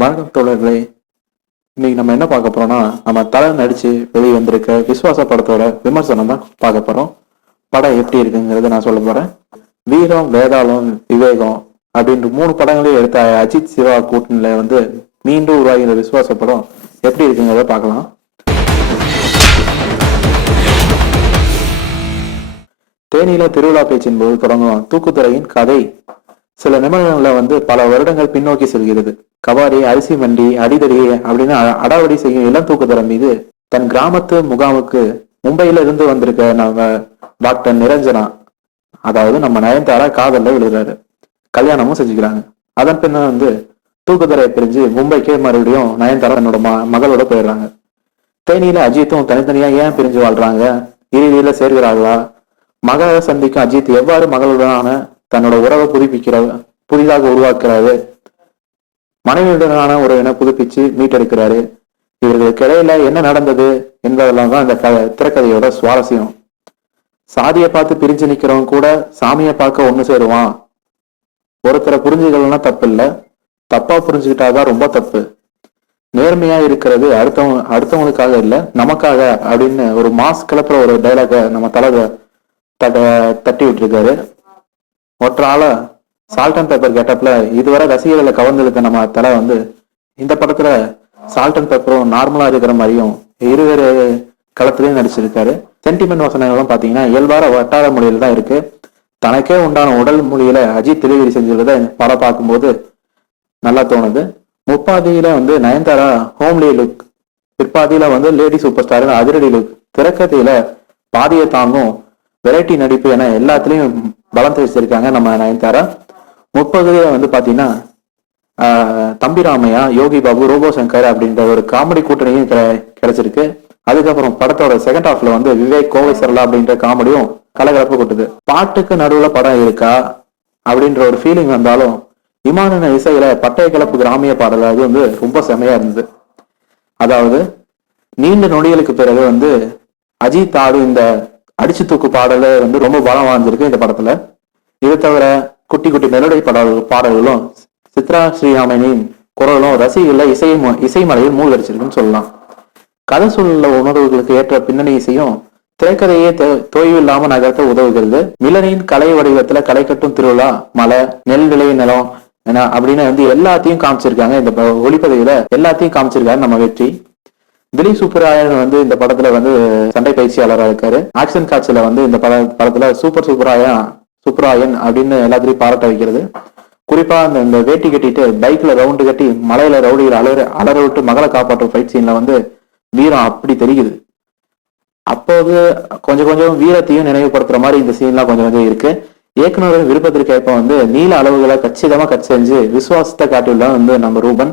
வணக்கம் தோழர்களே. இன்னைக்கு நம்ம என்ன பார்க்க போறோம்னா, நம்ம தலை நடிச்சு வெளியே வந்திருக்க விஸ்வாச படத்தோட விமர்சனம் தான் பார்க்க போறோம். படம் எப்படி இருக்குங்கிறத நான் சொல்ல போறேன். வீரம், வேதாளம், விவேகம் அப்படின்ற 3 படங்களையும் எடுத்த அஜித் சிவா கூட்டணியில மீண்டும் உருவாகிற விஸ்வாச படம் எப்படி இருக்குங்கிறத பார்க்கலாம். தேனியில திருவிழா பேச்சின் போது தொடங்கும் தூக்குத்துறையின் கதை சில நிமிடங்கள்ல பல வருடங்கள் பின்னோக்கி செல்கிறது. கபாடி, அரிசி மண்டி, அடிதடி அப்படின்னு அடாவடி செய்யும் இளம் தூக்குதரம் மீது தன் கிராமத்து முகாமுக்கு மும்பையில இருந்து வந்திருக்க நம்ம டாக்டர் நிரஞ்சனா, அதாவது நம்ம நயன்தாரா காதல்ல விழுகிறாரு. கல்யாணமும் செஞ்சுக்கிறாங்க. அதன் பின்ன தூக்குதரையை பிரிஞ்சு மும்பைக்கே மறுபடியும் நயன்தாரா தன்னோட மகளோட போயிடுறாங்க. தேனியில அஜித்தும் தனித்தனியா ஏன் பிரிஞ்சு வாழ்றாங்க? இறுதியில சேர்கிறார்களா? மகளை சந்திக்கும் அஜித் எவ்வாறு மகளுடனான தன்னோட உறவை புதிதாக உருவாக்குறாரு? மனைவியுடனான உறவினை புதுப்பிச்சு மீட்டெடுக்கிறாரு. இவர்களுக்கு இடையில என்ன நடந்தது என்பதெல்லாம் தான் இந்த திரைக்கதையோட சுவாரஸ்யம். சாதியை பார்த்து பிரிஞ்சு நிக்கிறவன் கூட சாமியை பார்க்க ஒண்ணு சேருவான். ஒருத்தரை புரிஞ்சுக்கலாம் தப்பு இல்ல, தப்பா புரிஞ்சுக்கிட்டாதான் ரொம்ப தப்பு. நேர்மையா இருக்கிறது அடுத்தவங்களுக்காக இல்ல, நமக்காக அப்படின்னு ஒரு மாஸ் கிளப்புற ஒரு டைலாக நம்ம தலை தட்டி விட்டுருக்காரு. ஒற்றால சால்ட் அண்ட் பேப்பர் கெட்டப்ல இதுவரை ரசிகர்களை கவர்ந்தெடுத்த நம்ம தலை இந்த படத்துல சால்ட் அண்ட் பேப்பரும் நார்மலா இருக்கிற மாதிரியும் இருவேறு களத்திலையும் நடிச்சிருக்காரு. சென்டிமெண்ட் வசனங்களும் பாத்தீங்கன்னா இயல்பார வட்டார மொழியில தான் இருக்கு. தனக்கே உண்டான உடல் மொழியில அஜித் டெலிவரி செஞ்சதை படம் பார்க்கும்போது நல்லா தோணுது. முப்பாதியில நயன்தாரா ஹோம்லி லுக், பிற்பாதியில லேடி சூப்பர் ஸ்டார் அதிரடி லுக், திரைக்கதையில பாதியை தாங்கும் வெரைட்டி நடிப்பு என எல்லாத்துலயும் பலம் தெரிவிச்சிருக்காங்க நம்ம நயன்தாரா. முற்பகுதியில பாத்தீங்கன்னா தம்பி ராமையா, யோகி பாபு, ரோபோ சங்கர் அப்படின்ற ஒரு காமெடி கூட்டணியும் கிடைச்சிருக்கு. அதுக்கப்புறம் படத்தோட செகண்ட் ஹாஃப்ல விவேக், கோவை சரளா அப்படின்ற காமெடியும் கலகலப்பு கொட்டுது. பாட்டுக்கு நடுவுல படம் இருக்கா அப்படின்ற ஒரு ஃபீலிங் வந்தாலும் இமானின இசையில பட்டய கலப்பு கிராமிய பாடல் அது ரொம்ப செமையா இருந்தது. அதாவது நீண்ட நொடிகளுக்கு பிறகு அஜித் ஆடு இந்த அடிச்சு தூக்கு பாடல ரொம்ப பலம் வாழ்ந்திருக்கு இந்த படத்துல. இது தவிர குட்டி குட்டி மெலோடி பாடல்களும் சித்ரா ஸ்ரீராமனின் குரலும் ரசிகர்கள இசை மலையில் மூழ்கடிச்சிருக்குன்னு சொல்லலாம். கதை சூழல உணர்வுகளுக்கு ஏற்ற பின்னணி இசையும் திரைக்கதையே தொய்வு இல்லாம நகர்த்த உதவுகிறது. மிலனின் கலை வடிவத்துல களை கட்டும் திருவிழா, மலை, நெல் விளை நிலம் அப்படின்னு எல்லாத்தையும் காமிச்சிருக்காங்க. இந்த ஒளிப்பதிவுல எல்லாத்தையும் காமிச்சிருக்காரு நம்ம வெற்றி. திலீப் சூப்பராயன் இந்த படத்துல சண்டை பயிற்சியாளராக இருக்காரு. ஆக்ஷன் காட்சியில இந்த படத்துல சூப்பராயன் அப்படின்னு எல்லாத்திலையும் பாராட்ட வைக்கிறது. குறிப்பா இந்த வேட்டி கட்டிட்டு பைக்ல ரவுண்டு கட்டி மலையில ரவுடிகள் அலற விட்டு மகளை காப்பாற்றும் ஃபைட் சீன்ல வீரம் அப்படி தெரியுது. அப்போது கொஞ்சம் வீரத்தையும் நினைவுபடுத்துற மாதிரி இந்த சீன்லாம் கொஞ்சம் இருக்கு. இயக்குநரின் விருப்பத்திற்கு ஏற்ப நீள அளவுகளை கச்சிதமா கட் செஞ்சு விசுவாசத்தை காட்டியுள்ள நம்ம ரூபன்.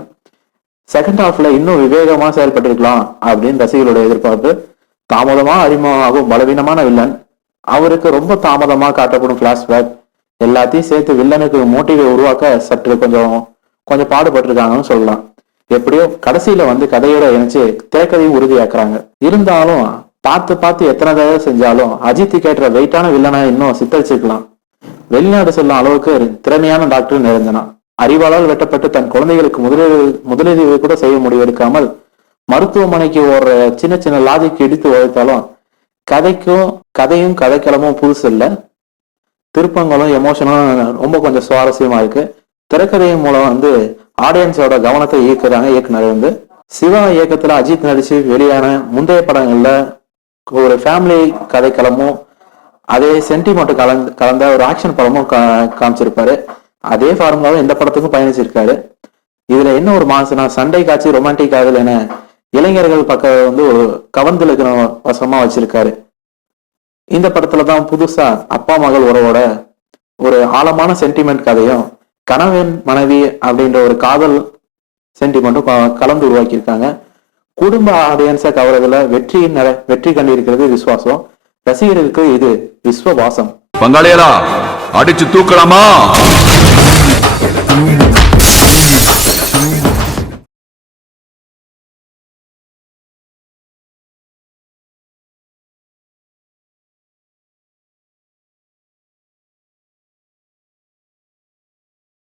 செகண்ட் ஹாஃப்ல இன்னும் விவேகமா செயல்பட்டிருக்கலாம் அப்படின்னு ரசிகர்களோட எதிர்பார்ப்பு. தாமதமா அறிமுகமாகும் பலவீனமான வில்லன், அவருக்கு ரொம்ப தாமதமா காட்டப்படும் பிளாஷ்பேக் எல்லாத்தையும் சேர்த்து வில்லனுக்கு மோட்டிவை உருவாக்க சற்று கொஞ்சம் பாடுபட்டிருக்காங்கன்னு சொல்லலாம். எப்படியோ கடைசியில கதையோட இணைச்சு திரைக்கதையும் உறுதியாக்குறாங்க. இருந்தாலும் பார்த்து எத்தனை தடவை செஞ்சாலும் அஜித் கேட்ட வெயிட்டான வில்லனை இன்னும் சித்தரிச்சிருக்கலாம். வெளிநாடு செல்லும் அளவுக்கு திறமையான டாக்டர் நிரஞ்சனா அறிவாளால் வெட்டப்பட்டு தன் குழந்தைகளுக்கு முதலீடு கூட செய்ய முடிவெடுக்காமல் மருத்துவமனைக்கு ஒரு சின்ன லாஜிக் இடித்து உழைத்தாலும் கதையும் கதைக்களமும் புதுசு இல்லை. திருப்பங்களும் எமோஷனும் ரொம்ப கொஞ்சம் சுவாரஸ்யமா இருக்கு. திரைக்கதையின் மூலம் ஆடியன்ஸோட கவனத்தை ஈர்க்கிறாங்க இயக்குனர். சிவா இயக்கத்துல அஜித் நடிச்சு வெளியான முந்தைய படங்கள்ல ஒரு ஃபேமிலி கதைக்களமும் அதே சென்டிமெண்ட் கலந்த ஒரு ஆக்ஷன் படமும் காமிச்சிருப்பாரு. அதே ஃபார்முலாவும் இந்த படத்துக்கும் பயணிச்சிருக்காரு. இதுல என்ன ஒரு மாசுனா சண்டை காட்சி, ரொமான்டிக் காதல் என இளைஞர்கள் பக்கம் ஒரு கவர்ந்தெழுக்கிற வசமா வச்சிருக்காரு. இந்த படத்துலதான் புதுசா அப்பா மகள் உறவோட ஒரு ஆழமான சென்டிமெண்ட் கதையும் கணவன் மனைவி அப்படின்ற ஒரு காதல் சென்டிமெண்ட்டும் கலந்து உருவாக்கியிருக்காங்க. குடும்ப ஆடியன்ஸை கவரதுல வெற்றி கண்டிருக்கிறது விஸ்வாசம். ரசிகர்களுக்கு இது விஸ்வவாசம். பங்காளியலா அடிச்சு தூக்கலாமா?